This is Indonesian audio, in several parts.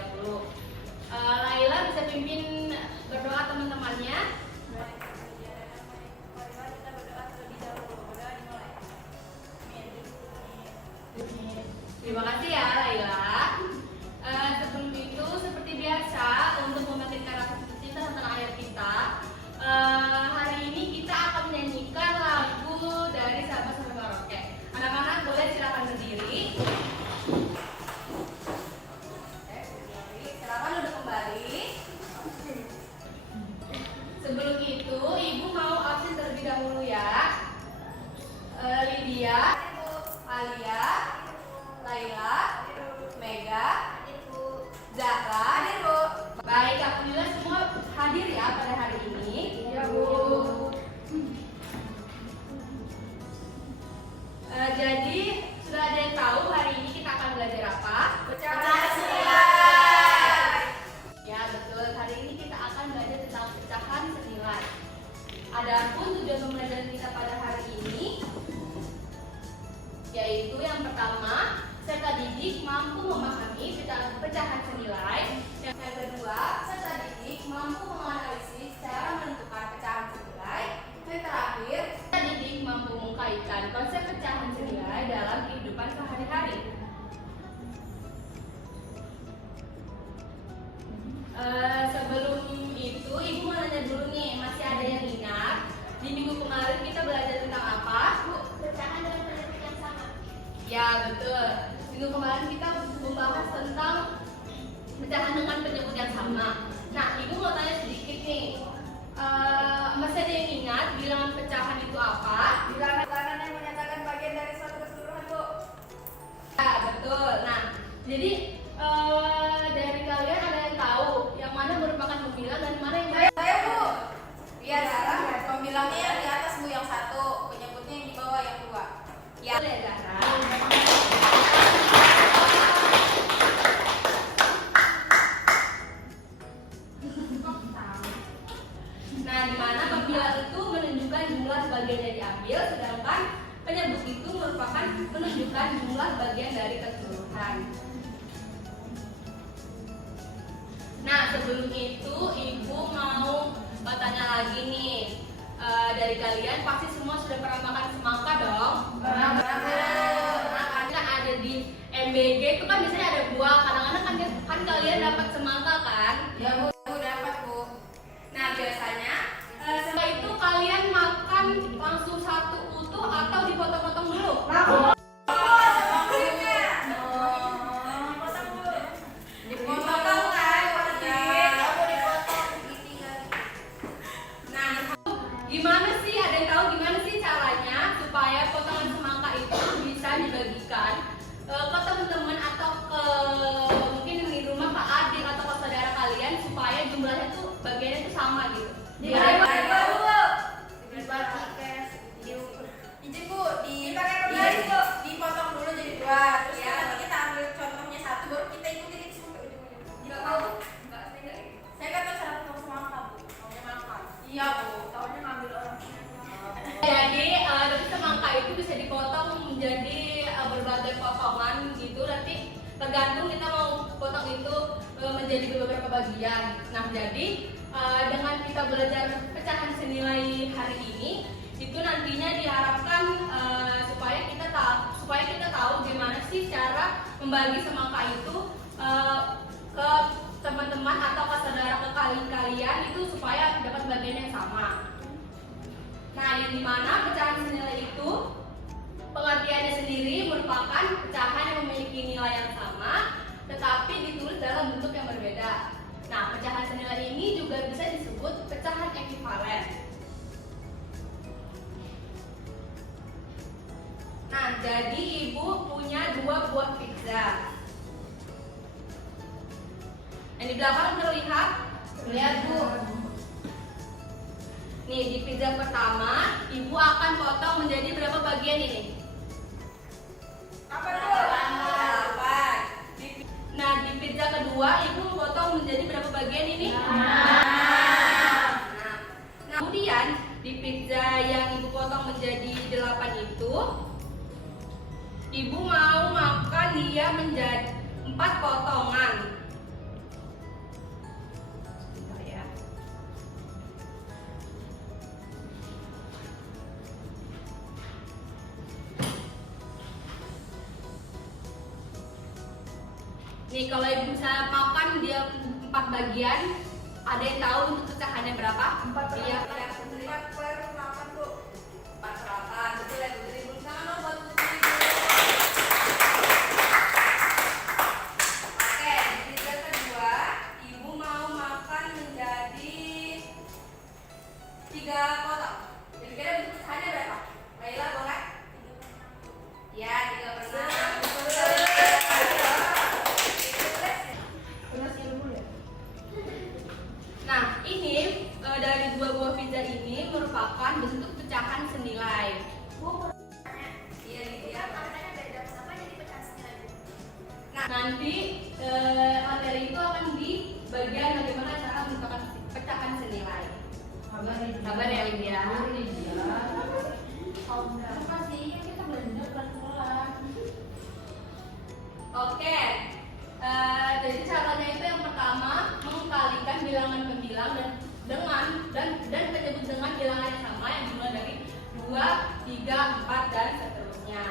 dahulu. Laila bisa pimpin berdoa teman-temannya. Terima kasih ya Laila. Sebelum itu seperti biasa untuk membangkitkan rasa cinta tentang ayah kita, hari ini kita akan menyanyikan lagu dari Sabah sampai Merauke. Anak-anak boleh silakan berdiri. Silakan duduk kembali. Sebelum itu ibu mau absen terlebih dahulu ya. Lydia, Alia, Laila, Mega, Zahra, hadir Bu. Baik, alhamdulillah semua hadir ya pada hari ini. Ya Bu. Jadi sudah ada yang tahu hari ini kita akan belajar apa? Pecahan senilai. Ya betul, hari ini kita akan belajar tentang pecahan senilai. Adapun tujuan pembelajaran kita pada hari ini yaitu yang pertama, peserta didik mampu memahami pecahan senilai. Yang kedua, peserta didik mampu menganalisis cara menentukan pecahan senilai. Yang terakhir, peserta didik mampu mengkaitkan konsep pecahan senilai dalam kehidupan sehari-hari. Sebelum itu, ibu mau nanya dulu nih, masih ada yang ingat di minggu kemarin kita belajar tentang apa? Bu, pecahan dengan penyebut yang sama. Ya betul. Minggu kemarin kita membahas tentang pecahan dengan penyebut yang sama. Nah, ibu mau tanya sedikit nih. Masih ada yang ingat bilangan pecahan itu apa? Bilangan yang menyatakan bagian dari suatu keseluruhan Bu. Ya betul. Nah, jadi dari kalian ada yang tahu yang mana merupakan pembilang dan mana yang Saya Bu. Biar sekarang pembilangnya yang di atas Bu yang satu, penyebutnya yang di bawah yang dua. ya boleh Zahra. Nah, di mana pembilang itu menunjukkan jumlah bagian yang diambil, sedangkan penyebut itu merupakan menunjukkan jumlah bagian dari keseluruhan. Nah, sebelum itu ibu mau tanya lagi nih. Dari kalian pasti semua sudah pernah makan semangka dong? Pernah. Karena ada di MBG itu kan biasanya ada buah. Kadang-kadang kan kalian dapat semangka kan? Ya Bu, dapat Bu. Nah, biasanya setelah itu kalian makan langsung satu utuh atau dipotong-potong dulu? Gimana sih, ada yang tahu gimana sih caranya supaya potongan semangka itu bisa dibagikan ke teman-teman atau ke mungkin di rumah ke adik atau ke saudara kalian supaya jumlahnya tuh bagiannya tuh sama gitu. Dibagi Bu. Izin Bu, dipotong dulu jadi dua. Terus nanti kita ambil contohnya satu, baru kita ikutin itu sampai ujung-ujung. Nggak tahu? Nggak, saya kan tahu cara potong semangka Bu. Maunya makan. Iya Bu, tahunya ngambil orang punya. Jadi dari semangka itu bisa dipotong menjadi berbagai potongan gitu. Nanti tergantung kita mau potong itu menjadi beberapa bagian. Nah, jadi dengan kita belajar pecahan senilai hari ini, itu nantinya diharapkan supaya kita tahu gimana sih cara membagi semangka itu ke teman-teman atau ke saudara ke kalian itu supaya dapat bagian yang sama. Nah, yang dimana pecahan senilai itu pengertiannya sendiri merupakan pecahan yang memiliki nilai yang sama tetapi ditulis dalam bentuk yang berbeda. Nah, pecahan senilai ini juga bisa disebut pecahan ekuivalen. Nah, jadi ibu punya 2 buah pizza. Yang di belakang terlihat? Lihat Bu. Nih, di pizza pertama, ibu akan potong menjadi berapa bagian ini? Apa Bu? 8. Nah, di pizza kedua, ibu potong menjadi berapa bagian ini? Nah, kemudian di pizza yang ibu potong menjadi 8 itu, ibu mau makan dia menjadi 4 potongan. Nih kalau ibu misalnya makan dia 4 bagian, ada yang tahu untuk pecahannya berapa? 4/8. Iya. 4/8 Bu. 4/8. Betul ya Bu Tri. Bulu tangan dong buat Bu Tri. Oke, di tes kedua, Ibu mau makan menjadi 3 kotak. Kira-kira bentuk pecahannya berapa? Laila boleh? Ya, 3/6. Nah, ini dari 2 buah pizza ini merupakan bentuk pecahan senilai. Iya, iya. Nah, nanti materi itu akan di bagian bagaimana cara menentukan pecahan senilai. Sabar ya Lydia. Oke, jadi caranya itu yang pertama mengkalikan bilangan pembilang dan menyebut dengan bilangan yang sama yang dimulai dari 2, 3, 4 dan seterusnya.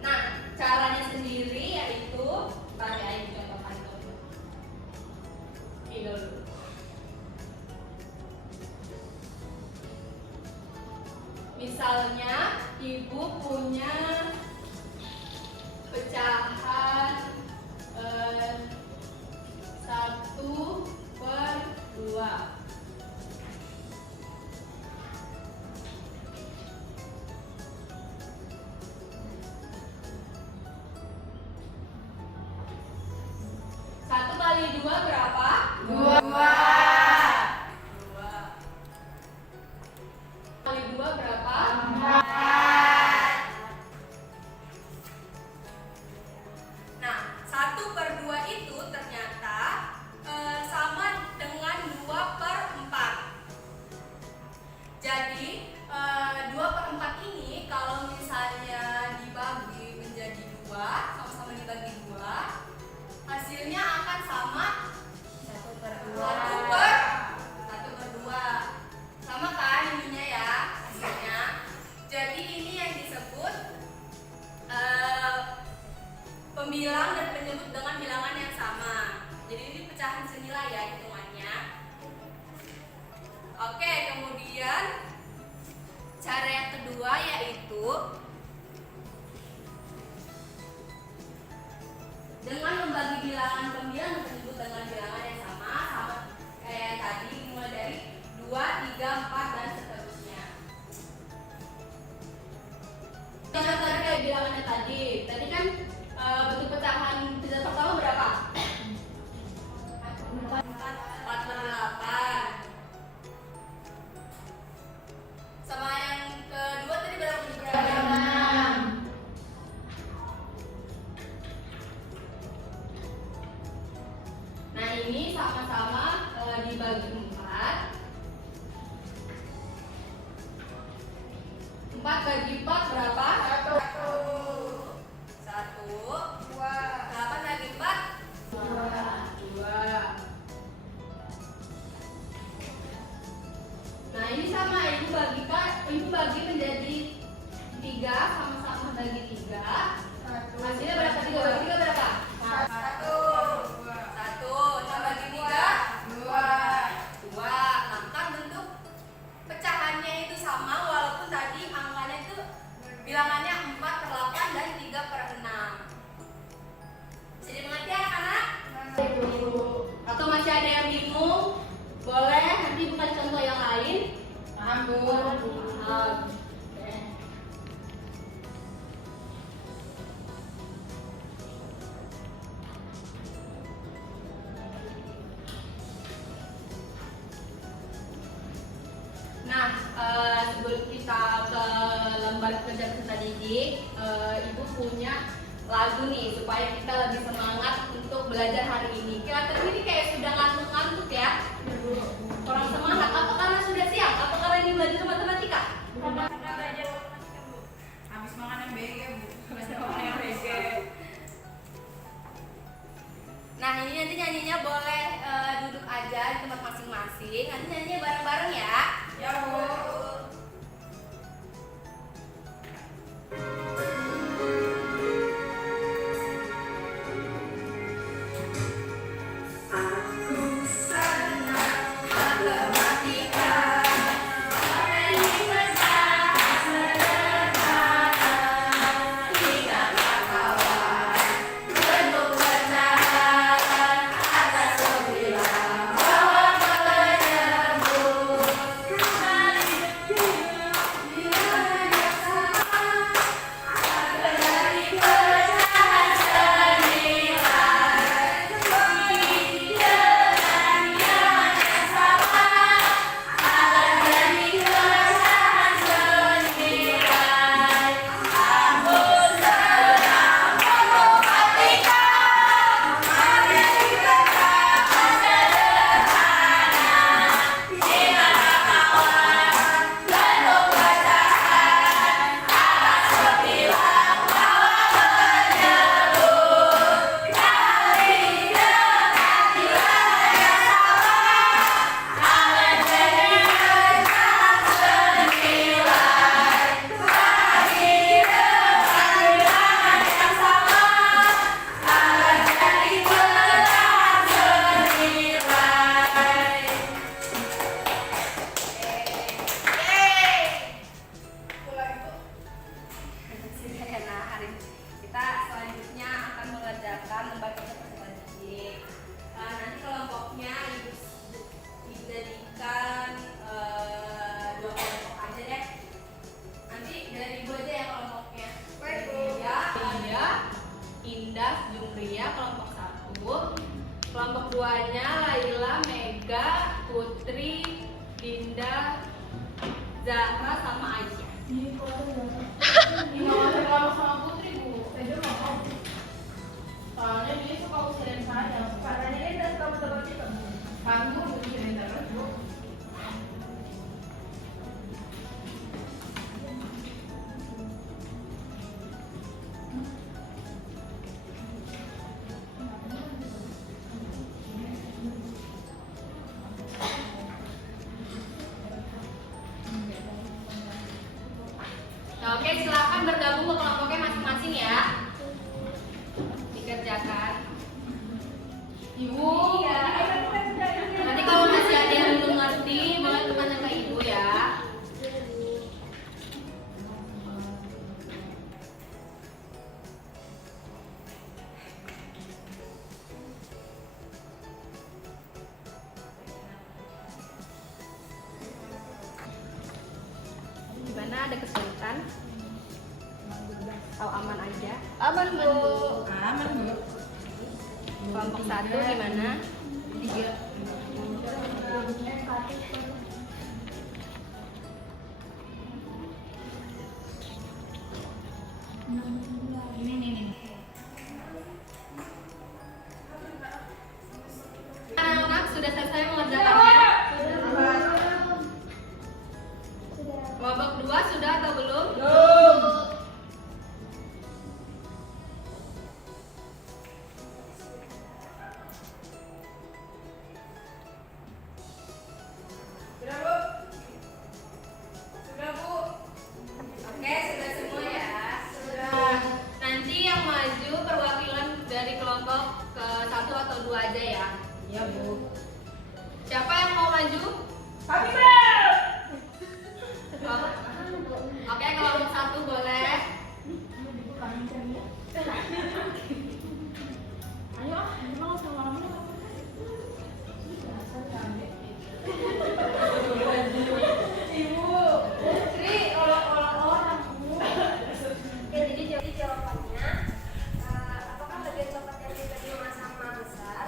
Nah, caranya sendiri yaitu ini contohkan dulu. Ini dulu. Misalnya ibu punya pecahan 1/2. Satu kali 2 berapa? 2. Kali 2 berapa? 4. Nah, 1/2 itu ternyata sama dengan 2/4. Jadi 2/4 ini kalau misalnya dibagi menjadi 2, sama-sama dibagi 2, hasilnya akan sama 1/2. Sama kan ininya ya hasilnya. Jadi ini yang disebut pembilang dan penyebut dengan bilangan yang sama. Jadi ini pecahan senilai ya hitungannya. Oke, kemudian cara yang kedua yaitu dengan membagi bilangan pembilang dan penyebut dengan bilangan yang sama kayak tadi, mulai dari 2, 3, 4 dan seterusnya. Contoh tadi kayak bilangannya tadi kan bentuk pecahan pizza pertama berapa? 4/8. Sama yang kedua tadi berapa? 6. Nah ini sama-sama dibagi 4. 4 bagi 4 berapa? 1. 2. 8 bagi 4. 2. Nah ini sama, ibu bagi menjadi 3, sama-sama bagi 3. Hasilnya berapa? 3 bagi 3 berapa? 1. 1 tambah bagi 3. 2. Nah, kan bentuk pecahannya itu sama walaupun tadi angkanya itu bilangannya 4/8 dan 3/6. Jadi mengerti anak-anak? Atau masih ada yang bingung? Boleh nanti bukan contoh yang lain. Paham Bu. Paham. Oke. Nah, sebelum kita ke lembar kerja peserta didik, ibu punya lagu nih supaya kita lebih semangat untuk belajar hari ini. Kelihatan ini kayak sudah ngantuk-ngantuk ya. Kurang semangat. Apa karena sudah siap? Apa karena ini belajar matematika? Karena belajar matematika Bu. Habis makan yang BG Bu. Belajar makan yang BG. Nah, ini nanti nyanyinya boleh duduk aja di tempat masing-masing. Nanti nyanyinya bareng-bareng ya. Ya Bu. duanya Laila, Mega, Putri, Dinda, Zahra, sama Aisyah. Ini kalau sama Putri Bu, saya juga mau. Soalnya dia suka usirin saya. Katanya dia udah suka betul kita. Kamu usirin terus Bu. Nah, oke, silakan bergabung ke kelompoknya masing-masing ya. Dikerjakan. Ibu, nanti kalau masih ada yang belum ngerti, boleh tanya ke ibu ya. Gimana, ada kesulitan? Atau aman aja? Aman Bu. Aman Bu. Kelompok 1 gimana? 3. Ini. Anak-anak sudah selesai mengerjakannya? Kelompok 2 sudah atau belum? Sudah Bu? Sudah Bu? Oke, sudah semua ya? Sudah. Nanti yang maju perwakilan dari kelompok ke 1 atau 2 aja ya. Iya Bu. Siapa yang mau maju? Happy birthday. Oke, kelompok 1 boleh. Ayo, kita nggak usah lama-lama. Ibu, Putri, orang-orang Bu. Ya, jadi jawabannya apakah bagian coklat yang dibagi sama besar?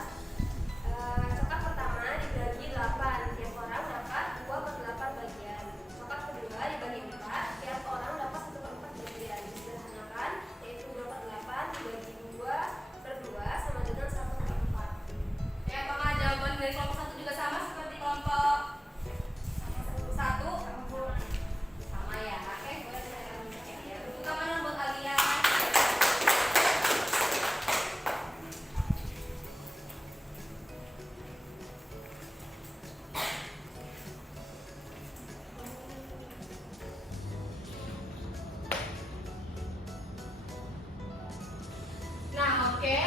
Coklat pertama dibagi 8, tiap orang dapat 2/8 bagian. Coklat kedua dibagi 4, tiap orang dapat 1/4 bagian. Disederhanakan, yaitu 2/8 dibagi 2/2 sama dengan 1/4. Ya, apakah jawaban dari kelompok 1 juga sama seperti kelompok 1? Sama ya. Oke, boleh saya cek ya. Tepuk tangan buat kalian. Nah, oke.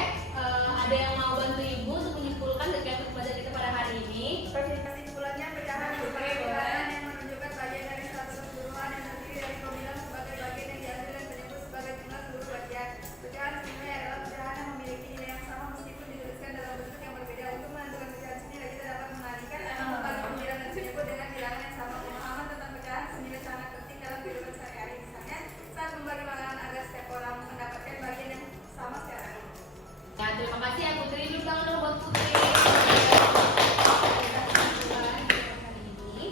Ada yang mau bantu ibu untuk menyimpulkan kegiatan pembelajaran kita pada hari ini? Kesimpulannya, pecahan merupakan bilangan yang menunjukkan bagian dari suatu keseluruhan yang terdiri dari pembilang sebagai bagian yang diambil dan penyebut sebagai jumlah seluruh bagian. Pecahan sebenarnya adalah pecahan yang memiliki nilai yang sama meskipun dituliskan dalam bentuk yang berbeda. Untuk menentukan pecahan sendiri, kita dapat mengalihkan atau membagi pembilang dan penyebut dengan bilangan yang sama. Pemahaman tentang pecahan senilai sangat penting dalam kehidupan sehari-hari, misalnya saat membagi makanan agar setiap orang mendapatkan bagian yang sama secara adil. Ya, terima kasih ya Putri. Dulu tangan dulu buat Putri. Hari ini.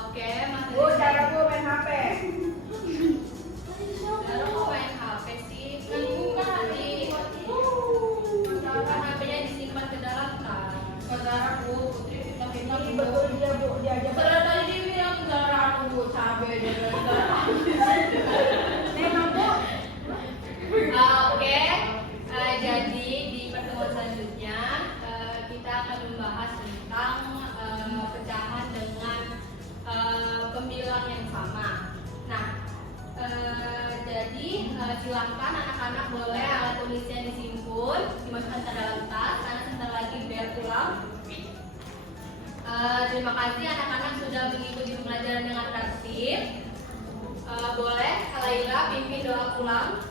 Oke, Mas. Bu, cara Bu main HP. Baru mau main HP sih. Kan bukan tadi. Kan HP-nya disimpan ke dalam kan. Saudara Bu, Putri fitnah-fitnah betul dia Bu, dia aja. Saudara tadi dia bilang saudara aku Bu, cabai dia bilang saudara. Memang Bu. Oke. Jadi di pertemuan selanjutnya kita akan membahas tentang pecahan dengan pembilang yang sama. Nah, jadi silahkan anak-anak boleh alat tulisnya disimpul, dimasukkan ke dalam tas, karena sebentar lagi bel pulang. Terima kasih anak-anak sudah mengikuti pembelajaran dengan tertib. Boleh Laila pimpin doa pulang.